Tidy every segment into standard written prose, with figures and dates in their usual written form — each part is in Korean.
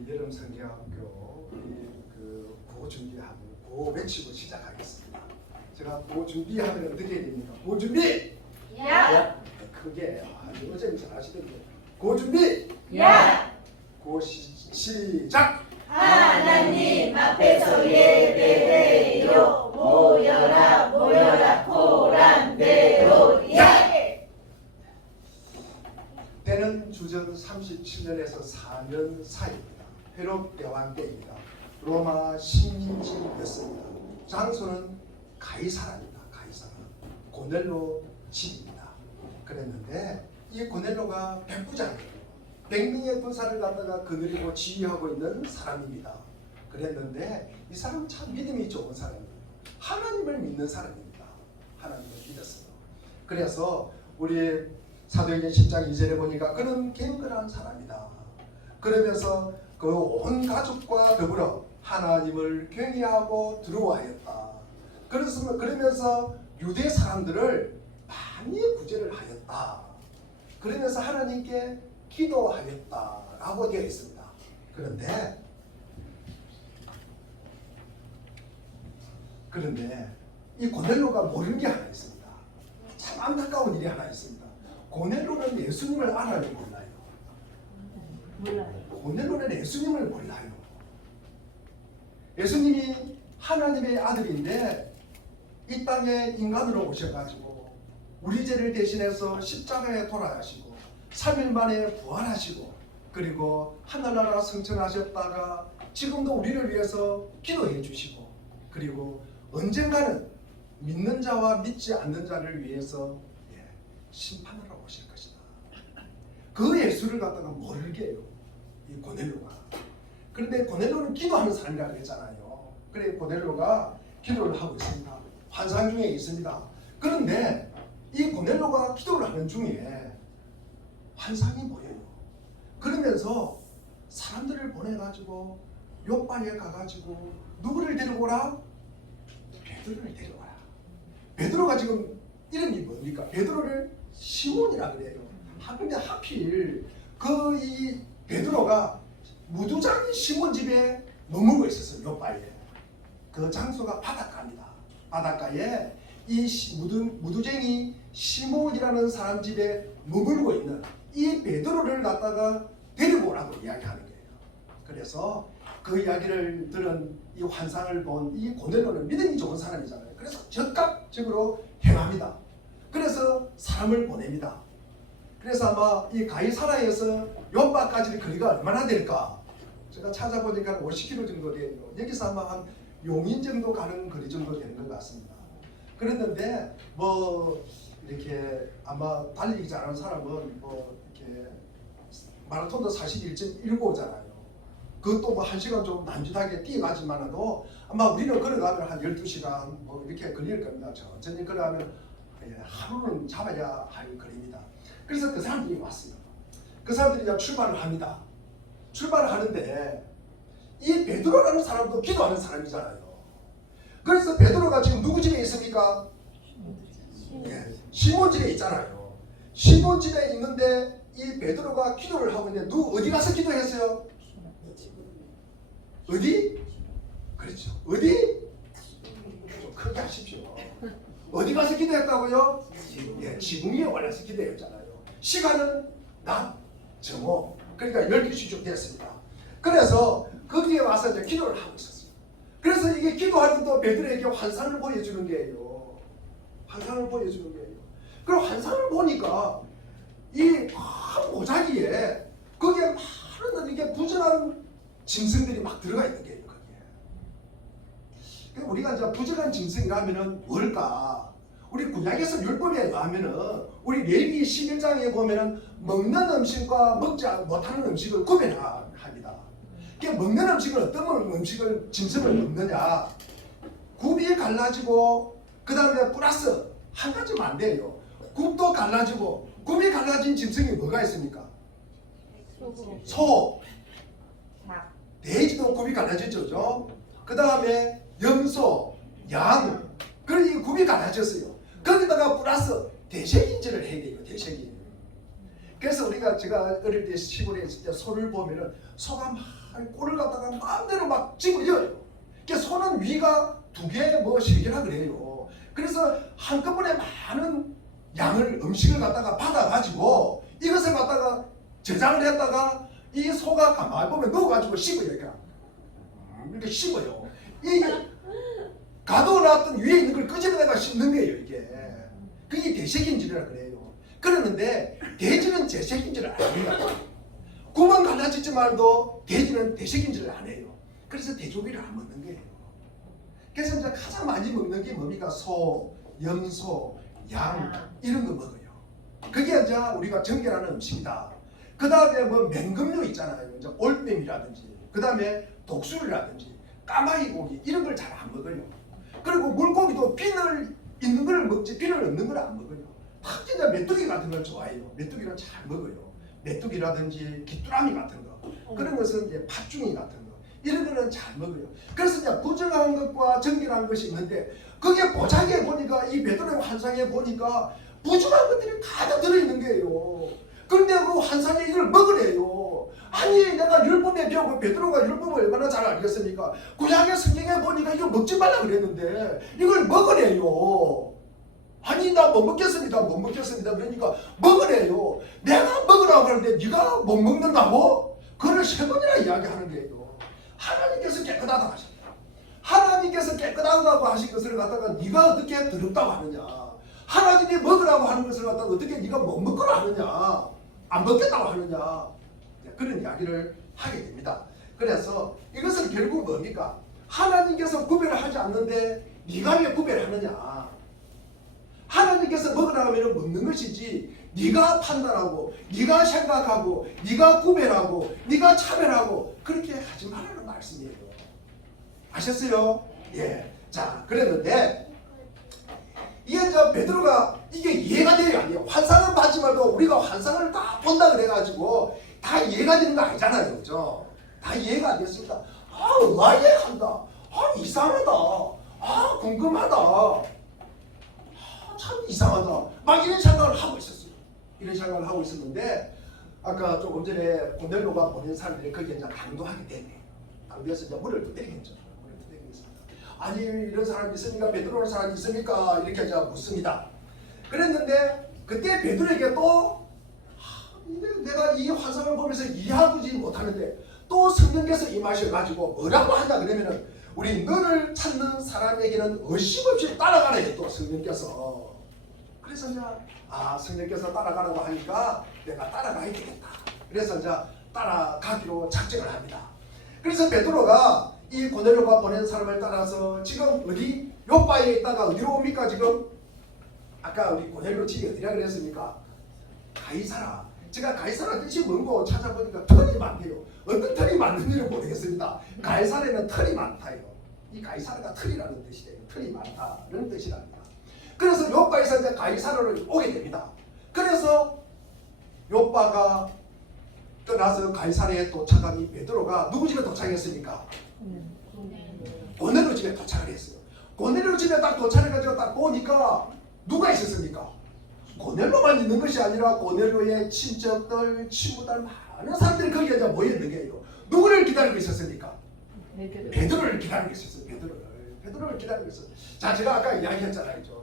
우리 여름성경학교 그 구호 준비하고 구호 외치고 시작하겠습니다. 제가 구호 준비하면 어떻게 해야 됩니까? 구호 준비! 야! 크게 아주 어제는 잘 하시던데. 구호 준비! 야! 구호 시작! 하나님 앞에서 예배해요. 모여라 모여라 코란대로 예! 때는 주전 37년에서 4년 사이입니다. 헤롯 대왕 때입니다. 로마 식민지였습니다. 장소는 가이사라입니다. 가이사라. 고넬로 집입니다. 그랬는데 이 고넬로가 백부장이에요. 100명의 군사를 갖다가 거느리고 지휘하고 있는 사람입니다. 그랬는데 이 사람은 참 믿음이 좋은 사람이에요. 하나님을 믿는 사람입니다. 하나님을 믿었어요. 그래서 우리 사도행전 10장 2절에 보니까 그는 경건한 사람이다. 그러면서 그 온 가족과 더불어 하나님을 경외하고 두려워하였다. 그러면서 유대 사람들을 많이 구제를 하였다. 그러면서 하나님께 기도하였다라고 되어 있습니다. 그런데 이 고넬로가 모르는 게 하나 있습니다. 참 안타까운 일이 하나 있습니다. 고넬로는 예수님을 알아요, 몰라요? 몰라요. 고넬로는 예수님을 몰라요. 예수님이 하나님의 아들인데 이 땅에 인간으로 오셔가지고 우리 죄를 대신해서 십자가에 돌아가시고 3일 만에 부활하시고 그리고 하늘나라 승천하셨다가 지금도 우리를 위해서 기도해 주시고 그리고 언젠가는 믿는 자와 믿지 않는 자를 위해서 심판하러 오실 것이다. 그 예수를 갖다가 모르게 해요. 이 고넬로가. 그런데 고넬로는 기도하는 사람이라고 했잖아요. 그래 고넬로가 기도를 하고 있습니다. 환상 중에 있습니다. 그런데 이 고넬로가 기도를 하는 중에 환상이 보여요. 그러면서 사람들을 보내가지고 요바에 가가지고 누구를 데려오라? 베드로를 데려와라. 베드로가 지금 이름이 뭡니까? 베드로를 시몬이라 그래요. 근데 하필 이 베드로가 무두장이 시몬 집에 머물고 있었어요. 요바에. 그 장소가 바닷가입니다. 바닷가에 이 무두쟁이 시몬이라는 사람 집에 머물고 있는 이 베드로를 갖다가 데리고 오라고 이야기하는 거예요. 그래서 그 이야기를 들은 이 환상을 본 이 고넬로는 믿음이 좋은 사람이잖아요. 그래서 적극적으로 행합니다. 그래서 사람을 보냅니다. 그래서 아마 이 가이사라에서 요바까지 거리가 얼마나 될까? 제가 찾아보니까 50km 정도 돼요. 여기서 아마 한 용인 정도 가는 거리 정도 되는 것 같습니다. 그랬는데 뭐 이렇게 아마 달리기 잘하는 사람은 뭐 이렇게 마라톤도 41.195잖아요. 그것도 뭐 1시간 좀 남짓하게 뛰어가지만도 아마 우리는 걸어가면 한 12시간 뭐 이렇게 걸릴 겁니다. 천천히 걸어가면 하루는 잡아야 할 거리입니다. 그래서 그 사람들이 왔어요. 그 사람들이 이제 출발을 합니다. 출발을 하는데 이 베드로라는 사람도 기도하는 사람이잖아요. 그래서 베드로가 지금 누구 집에 있습니까? 시몬 집에 있잖아요. 시몬 집에 있는데 이 베드로가 기도를 하고 있는데 어디 가서 기도했어요? 어디? 그렇죠. 어디? 좀 크게 하십시오. 어디 가서 기도했다고요? 지붕 위에 올라서 기도했잖아요. 시간은 낮, 정오. 그러니까 12시쯤 됐습니다. 그래서 거기에 와서 이제 기도를 하고 있었어요. 그래서 이게 기도하는 또 베드로에게 환상을 보여주는 거예요. 환상을 보여주는 거예요. 그리고 환상을 보니까 이 보자기에 거기에 많은 이게 부정한 짐승들이 막 들어가 있는 거예요. 거기에. 우리가 이제 부정한 짐승이라면은 뭘까? 우리 구약에서 율법에 의하면은 우리 레위기 11장에 보면은 먹는 음식과 먹지 못하는 음식을 구별합니다. 먹는 음식은 어떤 음식을 짐승을 먹느냐? 굽이 갈라지고 그 다음에 플러스 한 가지만 안 돼요. 굽도 갈라지고 굽이 갈라진 짐승이 뭐가 있습니까? 소, 돼지도 굽이 갈라졌죠. 그 다음에 염소, 양, 그리고 이 굽이 갈라졌어요. 거기다가 플러스 대sek인질을 해야 돼요. 대sek인. 그래서 제가 어릴 때 시골에 있을 때 소를 보면은 소가 막 꼴을 갖다가 마음대로 막 집어여요. 손은 위가 2개 뭐 3개라 그래요. 그래서 한꺼번에 많은 양을 음식을 갖다가 받아가지고 이것을 갖다가 저장을 했다가 이 소가 가만히 보면 넣어가지고 씹어요. 이렇게 씹어요. 이 가둬놨던 위에 있는 걸 끄집어내가 씹는 거예요. 이게 그게 대식인지라 그래요. 그러는데 돼지는 재식인지를 압니다. 구멍 갈라지지 말도 돼지는 대식인지를 안 해요. 그래서 돼지고기를 안 먹는 거예요. 그래서 이제 가장 많이 먹는 게 뭡니까? 소, 염소, 양 이런 거 먹어요. 그게 이제 우리가 정결하는 음식이다. 그 다음에 뭐 맹금류 있잖아요. 이제 올빼미라든지, 그 다음에 독수리라든지, 까마귀 고기 이런 걸 잘 안 먹어요. 그리고 물고기도 비늘 있는 걸 먹지 비늘 없는 걸 안 먹어요. 특히 이제 메뚜기 같은 걸 좋아해요. 메뚜기는 잘 먹어요. 메뚜기라든지 귀뚜라미 같은 거, 그런 것은 이제 팥중이 같은 거, 이런 거는 잘 먹어요. 그래서 이제 부정한 것과 정결한 것이 있는데, 그게 보자기에 보니까 이 베드로의 환상에 보니까 부정한 것들이 가득 들어있는 거예요. 그런데 그 환상에 이걸 먹으래요. 아니 내가 율법에 배우고 베드로가 율법을 얼마나 잘 알겠습니까? 구약의 성경에 보니까 이걸 먹지 말라 그랬는데 이걸 먹으래요. 아니 나 못 먹겠습니다. 못 먹겠습니다. 그러니까 먹으래요. 내가 먹으라고 하는데 네가 못 먹는다고? 그걸 3번이나 이야기하는 거예요. 하나님께서 깨끗하다고 하셨다. 하나님께서 깨끗하다고 하신 것을 갖다가 네가 어떻게 더럽다고 하느냐? 하나님이 먹으라고 하는 것을 갖다가 어떻게 네가 못 먹으라 하느냐? 안 먹겠다고 하느냐? 그런 이야기를 하게 됩니다. 그래서 이것은 결국 뭡니까? 하나님께서 구별을 하지 않는데 네가 왜 구별하느냐? 하나님께서 먹으라고 하면 먹는 것이지, 네가 판단하고 네가 생각하고 네가 구별하고 네가 차별하고 그렇게 하지 말라는 말씀이에요. 아셨어요? 예. 자, 그랬는데 이게 저 베드로가 이게 이해가 돼요, 아니에요? 환상은 봤지만도 우리가 환상을 다 본다 그래가지고 다 이해가 되는 거 아니잖아요, 그죠? 다 이해가 안 됐습니다. 나 이해한다. 이상하다. 궁금하다. 참 이상하다. 막 이런 생각을 하고 있었어요. 이런 생각을 하고 있었는데, 아까 조금 전에 고넬로가 보낸 사람들이 거기에 이제 강도하게 되네. 강도해서 이제 물을 또 때리겠죠. 물을 또 때리겠습니다. 아니 이런 사람이 있습니까? 베드로라는 사람이 있습니까? 이렇게 이제 묻습니다. 그랬는데 그때 베드로에게 또 내가 이 환상을 보면서 이해하지 못하는데 또 성령께서 임하셔가지고 뭐라고 하냐 그러면은, 우리 너를 찾는 사람에게는 의심 없이 따라가래. 또 성령께서. 그래서 이제 성령께서 따라가라고 하니까 내가 따라가야 되겠다. 그래서 이제 따라가기로 작정을 합니다. 그래서 베드로가 이 고넬료가 보낸 사람을 따라서 지금 어디 요바에 있다가 어디로 옵니까? 지금 아까 우리 고넬료 집이 어디라 그랬습니까? 가이사라. 제가 가이사라 뜻이 뭔고 찾아보니까 털이 많대요. 어떤 털이 많은지를 모르겠습니다. 가이사라에는 털이 많다요. 이 가이사라가 털이라는 뜻이에요. 털이 많다는 뜻이랍니다. 그래서 요바에서 이제 가이사라를 오게 됩니다. 그래서 요바가 떠나서 가이사라에 도착한 이 베드로가 누구 집에 도착했습니까? 고넬료 집에 도착을 했어요. 고넬료 집에 딱 도착해가지고 딱 보니까 누가 있었습니까? 고넬료만 있는 것이 아니라 고넬료의 친척들, 친구들 많은 사람들이 거기에 이제 모여 있는 거예요. 누구를 기다리고 있었습니까? 베드로를 기다리고 있었어요. 베드로를 기다리고 있었어요. 자, 제가 아까 이야기했잖아요.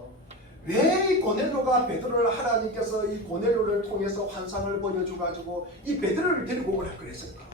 왜 이 고넬료가 베드로를, 하나님께서 이 고넬료를 통해서 환상을 보여줘가지고 이 베드로를 데리고 오라 그랬을까?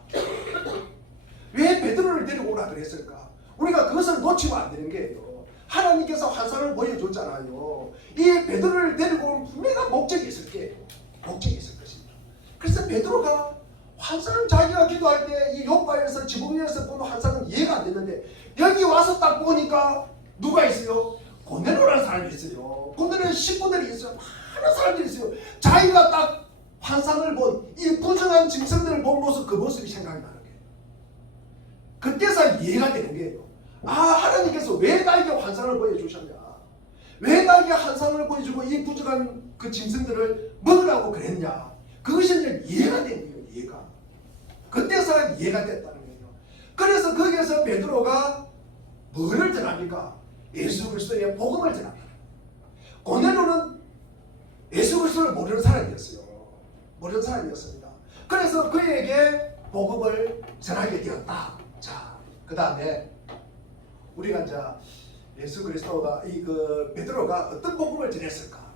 왜 베드로를 데리고 오라 그랬을까? 우리가 그것을 놓치면 안 되는 거예요. 하나님께서 환상을 보여줬잖아요. 이 베드로를 데리고 온 분명한 목적이 있을 거예요. 목적이 있을 것입니다. 그래서 베드로가 환상을 자기가 기도할 때 이 요바에서 지붕 위에서 본 환상은 이해가 안 됐는데, 여기 와서 딱 보니까 누가 있어요? 고넬료라는 사람이 있어요. 고넬료의 식구들이 있어요. 많은 사람들이 있어요. 자기가 딱 환상을 본 이 부정한 짐승들을 본 모습, 그 모습이 생각이 나는 거예요. 그때서 이해가 되는 거예요. 하나님께서 왜 나에게 환상을 보여주셨냐? 왜 나에게 환상을 보여주고 이 부정한 그 짐승들을 먹으라고 그랬냐? 그것이 이제 이해가 된 거예요. 이해가. 그때서 이해가 됐다는 거예요. 그래서 거기에서 베드로가 뭐를 전합니까? 예수 그리스도의 복음을 전합니다. 고넬료는 예수 그리스도를 모르는 사람이었어요. 모르는 사람이었습니다. 그래서 그에게 복음을 전하게 되었다. 자, 그 다음에 우리가 이제 예수 그리스도가 베드로가 어떤 복음을 전했을까?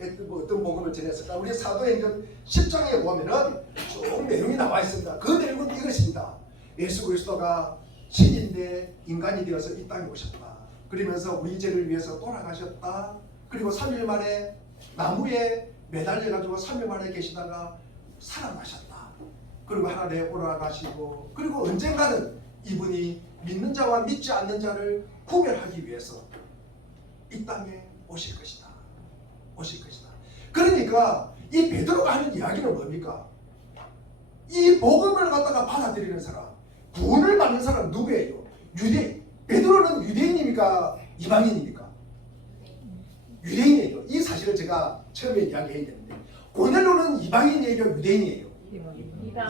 어떤 복음을 전했을까? 우리 사도행전 10장에 보면은 쭉 내용이 나와 있습니다. 그 내용은 이것입니다. 예수 그리스도가 신인데 인간이 되어서 이 땅에 오셨다. 그러면서 우리 죄를 위해서 돌아가셨다. 그리고 3일 만에 나무에 매달려가지고 3일 만에 계시다가 살아나셨다. 그리고 하늘에 올라가시고, 그리고 언젠가는 이분이 믿는 자와 믿지 않는 자를 구별하기 위해서 이 땅에 오실 것이다. 오실 것이다. 그러니까 이 베드로가 하는 이야기는 뭡니까? 이 복음을 갖다가 받아들이는 사람, 구원을 받는 사람 누구예요? 베드로는 유대인입니까? 이방인입니까? 유대인이에요. 이 사실을 제가 처음에 이야기해야 되는데, 고넬로는 이방인이에요? 유대인이에요?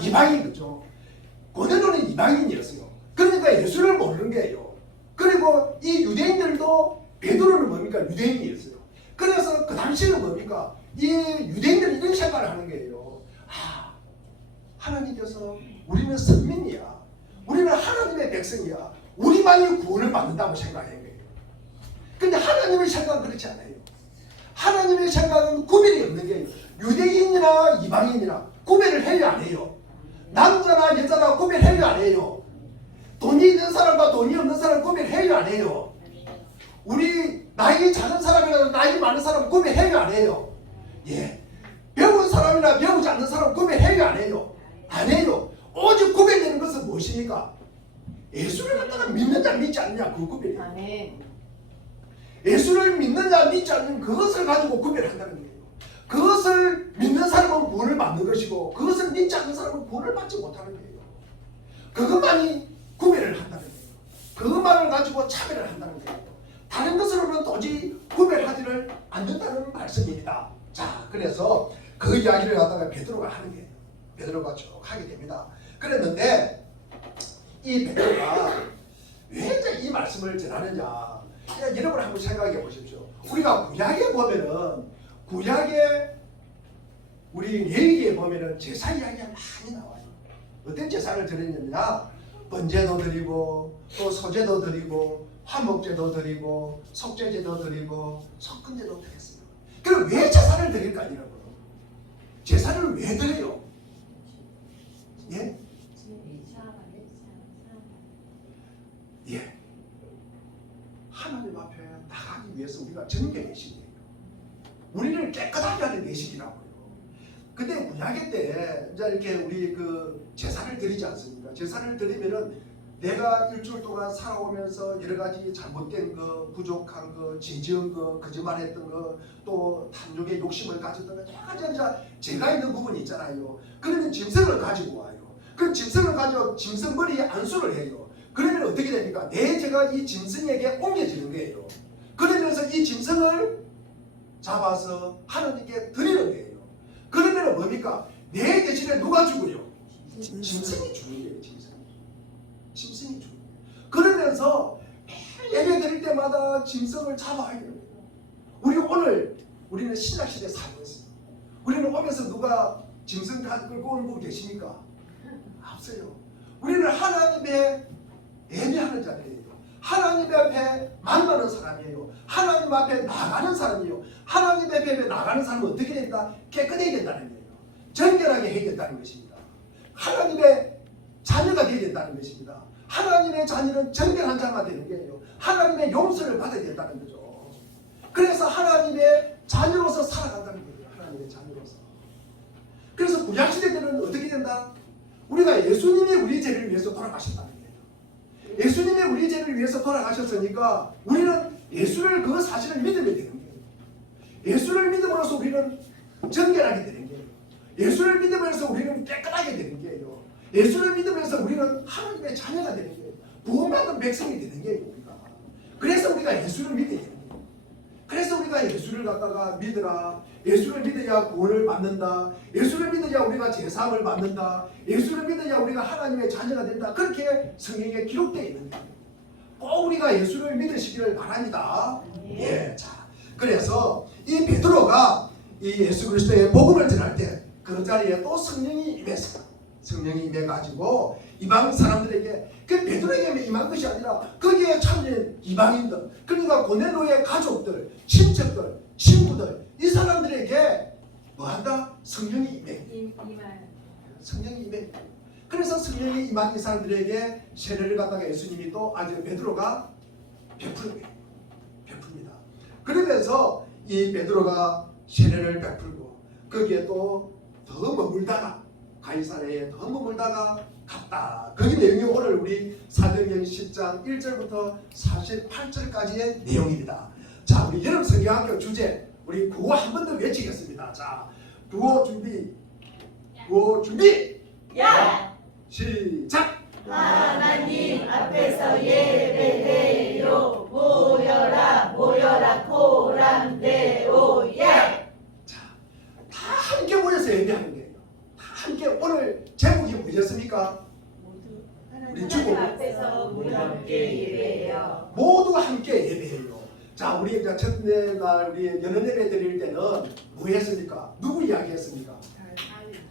이방인이죠. 고넬로는 이방인이었어요. 그러니까 예수를 모르는 게예요. 그리고 이 유대인들도 베드로는 뭡니까? 유대인이었어요. 그래서 그 당시에는 뭡니까? 이 유대인들은 이런 생각을 하는 거예요. 하나님께서 우리는 선민이야. 우리는 하나님의 백성이야. 우리만이 구원을 받는다고 생각하는 거예요. 근데 하나님의 생각은 그렇지 않아요. 하나님의 생각은 구별이 없는 게 유대인이나 이방인이나 구별을 해요, 안 해요? 남자나 여자나 구별해요, 안 해요? 돈이 있는 사람과 돈이 없는 사람 구별해요, 안 해요? 우리 나이 작은 사람이나 나이 많은 사람 구별해요, 안 해요? 예. 배운 사람이나 배우지 않는 사람 구별해요, 안 해요? 안 해요. 오직 구별되는 것은 무엇입니까? 예수를 갖다가 믿느냐 믿지 않느냐, 그 구별이에요. 예수를 믿느냐 믿지 않는 그것을 가지고 구별한다는 거예요. 그것을 믿는 사람은 구원을 받는 것이고, 그것을 믿지 않는 사람은 구원을 받지 못하는 거예요. 그것만이 구별을 한다는 거예요. 그것만을 가지고 차별을 한다는 거예요. 다른 것으로는 도저히 구별하지를 않는다는 말씀입니다. 자, 그래서 그 이야기를 갖다가 베드로가 하는 거예요. 베드로가 쭉 하게 됩니다. 그랬는데 이 베드로가 왜 이 말씀을 전하느냐? 여러분 한번 생각해 보십시오. 우리가 구약에 보면은, 구약에 우리 레위기에 보면은 제사 이야기가 많이 나와요. 어떤 제사를 드렸느냐? 번제도 드리고, 또 소제도 드리고, 화목제도 드리고, 속죄제도 드리고, 속건제도 드렸어요. 그럼 왜 제사를 드릴까, 여러분? 제사를 왜 드려요? 예? 예. 하나님 앞에 나가기 위해서 우리가 정결 예식이에요. 우리를 깨끗하게 하는 예식이라고요. 근데 구약의 때 이제 이렇게 우리 제사를 드리지 않습니까? 제사를 드리면은 내가 일주일 동안 살아오면서 여러 가지 잘못된 거, 부족한 거, 죄지은 거, 거짓말했던 거, 또 탐욕의 욕심을 가졌던 거, 여러 가지 죄가 있는 부분이 있잖아요. 그러면 짐승을 가지고 와요. 그럼 짐승을 가지고 짐승 머리에 안수를 해요. 그러면 어떻게 됩니까? 내 죄가 이 짐승에게 옮겨지는 거예요. 그러면서 이 짐승을 잡아서 하나님께 드리는 거예요. 그러면 뭡니까? 내 대신에 누가 죽어요? 짐승이 죽는 거예요. 짐승이 죽는 거예요. 그러면서 예배 드릴 때마다 짐승을 잡아야 돼요. 우리는 신약시대에 살고 있어요. 우리는 오면서 누가 짐승 끌고 온 분 계십니까? 없어요. 우리는 하나님의 예배하는 자들이에요. 하나님 앞에 만나는 사람이에요. 하나님 앞에 나가는 사람이에요. 하나님 앞에 나가는 사람은 어떻게 된다? 깨끗해야 된다는 거예요. 정결하게 해야 된다는 것입니다. 하나님의 자녀가 되어야 된다는 것입니다. 하나님의 자녀는 정결한 자가 되는 거예요. 하나님의 용서를 받아야 된다는 거죠. 그래서 하나님의 자녀로서 살아간다는 거예요. 하나님의 자녀로서. 그래서 구약시대 때는 어떻게 된다? 우리가 예수님이 우리 죄를 위해서 돌아가셨다는 거예요. 예수님이 우리 죄를 위해서 돌아가셨으니까 우리는 예수를 그 사실을 믿으면 되는 거예요. 예수를 믿음으로써 우리는 정결하게 되는 거예요. 예수를 믿으면서 우리는 깨끗하게 되는 거예요. 예수를 믿으면서 우리는 하나님의 자녀가 되는 거예요. 구원받은 백성이 되는 거예요. 우리가. 그래서 우리가 예수를 믿어야 되는 거예요. 그래서 우리가 예수를 갖다가 믿으라. 예수를 믿어야 구원을 받는다. 예수를 믿어야 우리가 제사함을 받는다. 예수를 믿어야 우리가 하나님의 자녀가 된다. 그렇게 성경에 기록되어 있는 거예요. 꼭 우리가 예수를 믿으시기를 바랍니다. 예, 자, 그래서 이 베드로가 이 예수 그리스도의 복음을 전할 때 그 자리에 또 성령이 임했어요. 성령이 임해가지고 이방 사람들에게 그 베드로에게만 임한 것이 아니라 거기에 참여한 이방인들, 그러니까 고넬로의 가족들, 친척들, 친구들, 이 사람들에게 뭐한다? 성령이 임해. 성령이 임해. 그래서 성령이 임한 이 사람들에게 세례를 갖다가 예수님이 또 아주 베드로가 베풀어요. 베풉니다. 그러면서 이 베드로가 세례를 베풀고 거기에 또 더 머물다가 가이사랴에 더 머물다가 갔다. 거기 내용이 오늘 우리 사도행전 10장 1절부터 48절까지의 내용입니다. 자, 우리 여름 성경학교 주제 우리 구호 한 번 더 외치겠습니다. 자, 구호 준비. 구호 준비. 야! 시작. 하나님 앞에서 예배해요. 모여라 모여라 코란데오 예. 다 함께 모여서 예배하는 거예요. 다 함께. 오늘 제목이 뭐였습니까? 우리 주고 앞에서 우리 함께 예배해요. 모두 함께 예배해요. 자, 우리 이제 첫날 우리 연은 예배 드릴 때는 뭐 했습니까? 누구 이야기했습니까?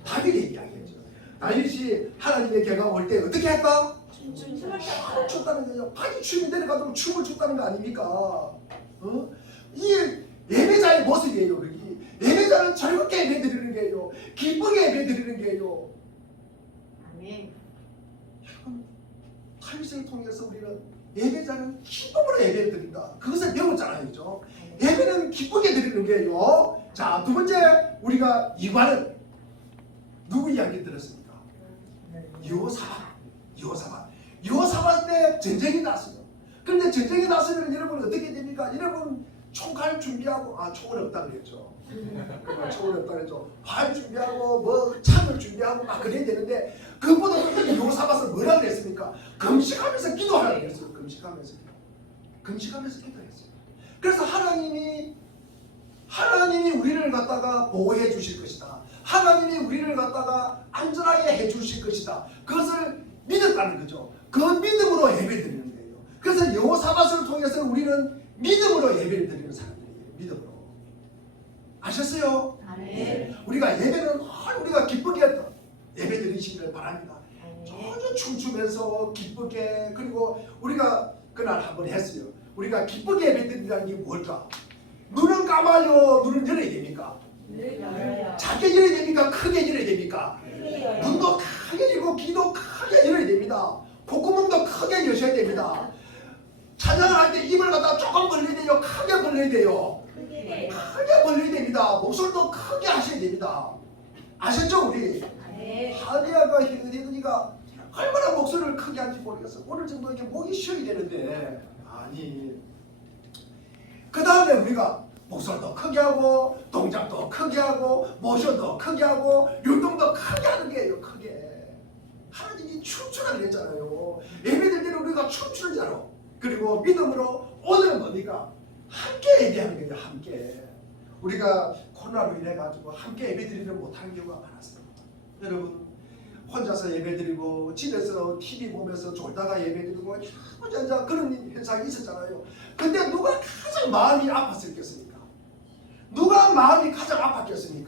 다윗의 이야기했죠. 다윗이 하나님의 개가 올 때 어떻게 했다? 춤을 췄다는 거죠. 바지 춤이 내려가도록 춤을 췄다는 거 아닙니까? 이 예배자의 모습이에요. 그게 예배자는 즐겁게 예배 드리는 게요, 기쁘게 예배 드리는 게요. 아멘. 다윗을 통해서 우리는 예배자는 기쁨으로 예배를 드린다. 그것을 배웠잖아요, 그죠? 예배는 기쁘게 드리는 게요. 자, 두 번째 우리가 이관은 누구 이야기 들었습니까? 여호사밧 때 전쟁이 났어요. 그런데 전쟁이 났으면 여러분 어떻게 됩니까? 여러분 총칼 준비하고, 총은 없다 그랬죠. 총은 없다 그랬죠. 활 준비하고 뭐 창을 준비하고 막 그래야 되는데, 그것보다 여호사밧은 뭐라 그랬습니까? 금식하면서 기도하라 그랬어요. 금식하면서 기도했어요. 그래서 하나님이 우리를 갖다가 보호해 주실 것이다. 하나님이 우리를 갖다가 안전하게 해 주실 것이다. 그것을 믿었다는 거죠. 그 믿음으로 예배드리는 거예요. 그래서 여호사밧을 통해서 우리는 믿음으로 예배를 드리는 사람들이에요. 믿음으로. 아셨어요? 네. 우리가 예배는 우리가 기쁘게 예배 드리시기를 바랍니다. 전혀 춤추면서 기쁘게. 그리고 우리가 그날 한번 했어요. 우리가 기쁘게 예배 드린다는 게 뭘까? 눈은 감아요, 눈은 열어야 됩니까? 작게 열어야 됩니까? 크게 열어야 됩니까? 눈도 크게 열고 귀도 크게 열어야 됩니다. 콧구멍도 크게 여셔야 됩니다. 찬양을 할 때 입을 갖다 조금 벌려야 돼요? 크게 벌려야 돼요? 크게 벌려야 됩니다. 목소리도 크게 하셔야 됩니다. 아셨죠, 우리? 하디아가 히드니가 얼마나 목소리를 크게 하는지 모르겠어. 오늘 정도 이렇게 목이 쉬어야 되는데, 아니. 그 다음에 우리가 목소리도 크게 하고, 동작도 크게 하고, 모션도 크게 하고, 율동도 크게 하는 게예요. 크게. 하나님이 춤추라 그랬잖아요. 예배될 때는 우리가 춤추는 자로, 그리고 믿음으로 오늘은 뭡니까? 함께 예배하는 거예요. 함께. 우리가 코로나로 인해 가지고 함께 예배드리지 못하는 경우가 많았어요. 여러분, 혼자서 예배드리고 집에서 TV 보면서 졸다가 예배드리고 혼자 그런 현상이 있었잖아요. 근데 누가 가장 마음이 아팠겠습니까? 누가 마음이 가장 아팠겠습니까?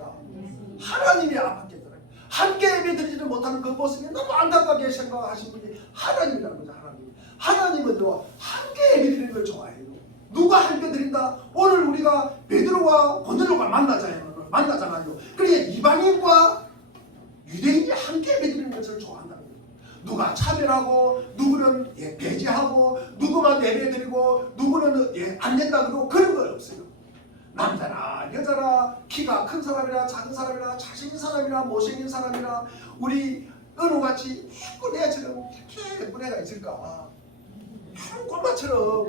하나님이 아팠겠더라고요. 함께 예배드리지 못하는 그 모습이 너무 안타깝게 생각하신 분이 하나님이라는 거죠. 하나님은요, 함께 예배드리는 걸 좋아해요. 누가 함께 드린다? 오늘 우리가 베드로와 고넬로가 만나잖아요. 그러니까 이방인과 유대인이 함께 예배드리는 것을 좋아한다는 거예요. 누가 차별하고, 누구는 배제하고, 누구만 예배드리고, 누구는 안 된다 그러고 그런 건 없어요. 남자나 여자나, 키가 큰 사람이나 작은 사람이나, 잘생긴 사람이나 못생긴 사람이나, 우리 은우같이 예쁜 애처럼 이렇게 예쁜 애가 있을까? 한 꼬마처럼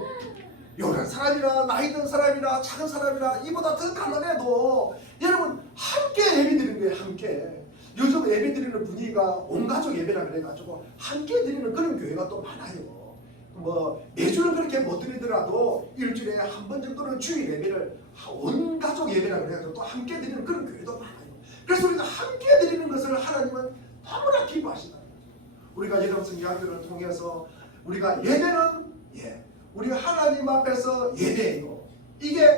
요런 사람이나 나이 든 사람이나 작은 사람이나 이보다 더 가난해도 여러분 함께 예배드리는 거예요. 함께. 요즘 예배드리는 분위기가 온 가족 예배라 그래가지고 함께 드리는 그런 교회가 또 많아요. 뭐 매주는 그렇게 못 드리더라도 일주일에 한 번 정도는 주일 예배를 온 가족 예배라 그래가지고 또 함께 드리는 그런 교회도 많아요. 그래서 우리가 함께 드리는 것을 하나님은 너무나 기뻐하신다. 우리가 여러분 성경학교를 통해서 우리가 예배는 우리가 하나님 앞에서 예배해요. 이게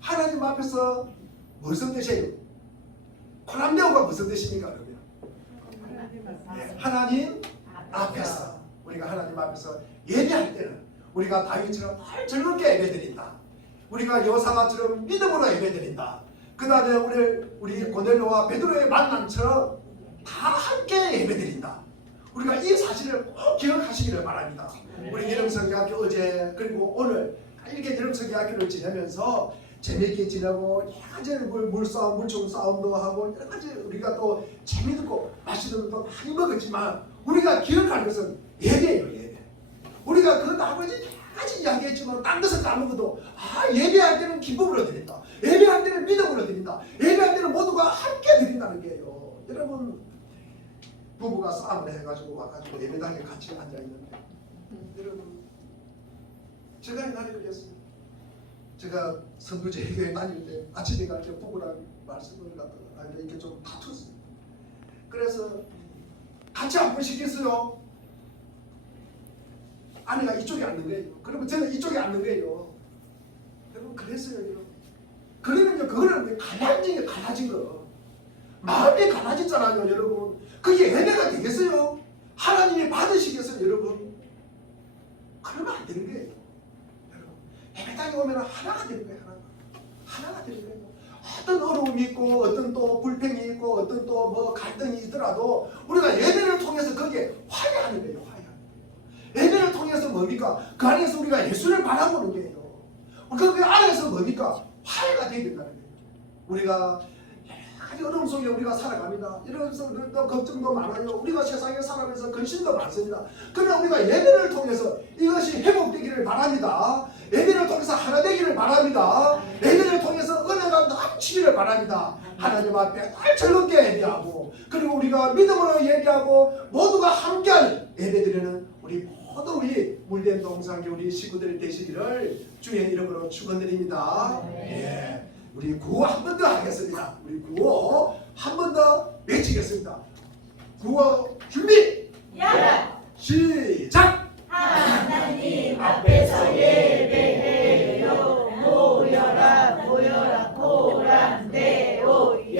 하나님 앞에서 무슨 뜻이에요? 코란데오가 무슨 뜻입니까? 그러면 하나님 앞에서 우리가 하나님 앞에서 예배할 때는 우리가 다윗처럼 즐겁게 예배드린다. 우리가 여호사밧처럼 믿음으로 예배드린다. 그 다음에 우리 고넬료와 베드로의 만남처럼 다 함께 예배드린다. 우리가 이 사실을 꼭 기억하시기를 바랍니다. 우리 기름성대학교 어제 그리고 오늘 이렇게 기름성대학교를 지내면서 재미있게 지내고 여러 가지 물싸움, 물총 싸움도 하고 여러 가지 우리가 또 재미있고 맛있는 것도 많이 먹었지만 우리가 기억할 것은 예배예요. 예배. 우리가 그 나머지 여러 가지 이야기했지만 딴 것을 까먹어도 예배할 때는 기쁨으로 드린다. 예배할 때는 믿음으로 드린다. 예배할 때는 모두가 함께 드린다는 게요. 여러분 부부가 싸움을 해가지고 와가지고 예배당에 같이 앉아있는데 여러분 제가 이날이 그랬어요. 제가 선교제 교회 다닐 때 아침에 갈 때 부부랑 말씀을 갖다가 이렇게 좀 다퉜어요. 그래서 같이 안 시켰어요. 아내가 이쪽에 앉는 거예요. 그러면 저는 이쪽에 앉는 거예요. 여러분 그랬어요. 여러분. 그러면요 그거는 갈라진 거. 마음이 갈라졌잖아요. 여러분. 그게 예배가 되겠어요? 하나님이 받으시겠어요? 여러분. 그러면 안 되는 거예요. 여러분. 예배당에 오면 하나가 되는 거예요. 하나가 되는 거예요. 어떤 어려움이 있고 어떤 또 불평이 있고 어떤 또 뭐 갈등이 있더라도 우리가 예배를 통해서 거기에 화해하는 거예요. 예배를 통해서 뭡니까? 그 안에서 우리가 예수를 바라보는 거예요. 그 안에서 뭡니까? 화해가 되야 된다는 거예요. 우리가 여러 가지 어려움 속에 우리가 살아갑니다. 이러면서 걱정도 많아요. 우리가 세상에 살아가면서 근심도 많습니다. 그러나 우리가 예배를 통해서 이것이 회복되기를 바랍니다. 예배를 통해서 하나 되기를 바랍니다. 예배를 통해서 은혜가 넘치기를 바랍니다. 하나님 앞에 즐겁게 예배하고 그리고 우리가 믿음으로 예배하고 모두가 함께하는 예배드리는 우리 모두 우리 물된 동상교 우리 식구들 되시기를 주의 이름으로 축원드립니다. 예. 우리 구호 한 번 더 하겠습니다. 우리 구호 한 번 더 외치겠습니다. 구호 준비! 야! 시작! 하나님 앞에서